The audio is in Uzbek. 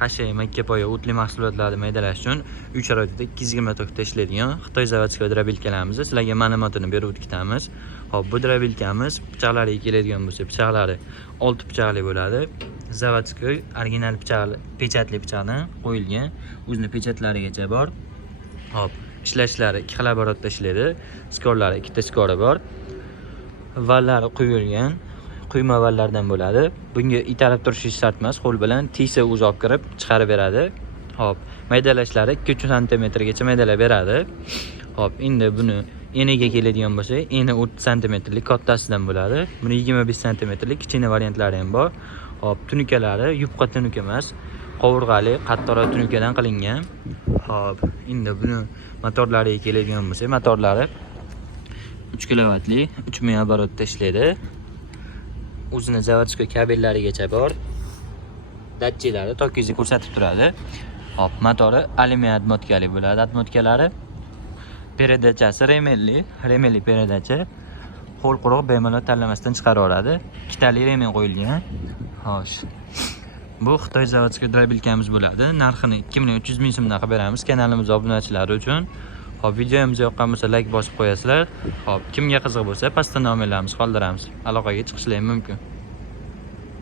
hashay, makkapoya, o'tli mahsulotlarni maydalash uchun uy sharoitida 220 tokda ishlaydigan Xitoy zavodskiy drobilkalarimiz sizlarga ma'lumotini berib o'tamiz. Hop, bu drobilkamiz pichoqlariga keladigan bo'lsa, pichoqlari 6 pichoqli bo'ladi. Zavodskiy original pichoqli, pechatli pichoqdan qo'yilgan. O'zini pechatlarigacha bor. Hop, ishlashlari 2 xil оборотda ishlaydi. Skorlari 2 ta skori bor. Vallari quyilgan. Quyma vallardan bo'ladi. Bunga itarib turishingiz shart emas. Qo'l bilan tiysa o'zi olib kirib chiqarib beradi. Hop, maydalashlari 2-3 sm gacha maydalab beradi. Hop, endi buni eniga keladigan bo'lsa, eni 30 sm lik kattasidan bo'ladi. Buni 25 sm lik kichkina variantlari ham bor. Hop, tunukalari yupqa tunuka emas, qovurg'ali, qattiqroq tunukadan qilingan. Hop, endi buni motorlariga keladigan bo'lsa, motorlari 3 kilovatli, 3000 оборотda ishlaydi. O'zini zavodskiy kabellarigacha bor. Datchilari tokizni ko'rsatib turadi. Hop, motori alyumin отмоткали bo'ladi. Отмоткалari peredachasi remelli peredacha. Qo'l quruq bemalol tanlamasdan chiqarib oladi. 2 tali remen qo'yilgan. Xo'sh. Bu Xitoy zavodskiy drobilkamiz bo'ladi. Narxini 2300 ming so'mdan qilib beramiz kanalimiz obunachilari uchun. Hop, videomiz yoqqan bo'lsa like bosib qo'yasizlar. Hop, kimga qiziq bo'lsa pastda nomerlarimizni qoldiramiz. Aloqaga chiqishingiz mumkin.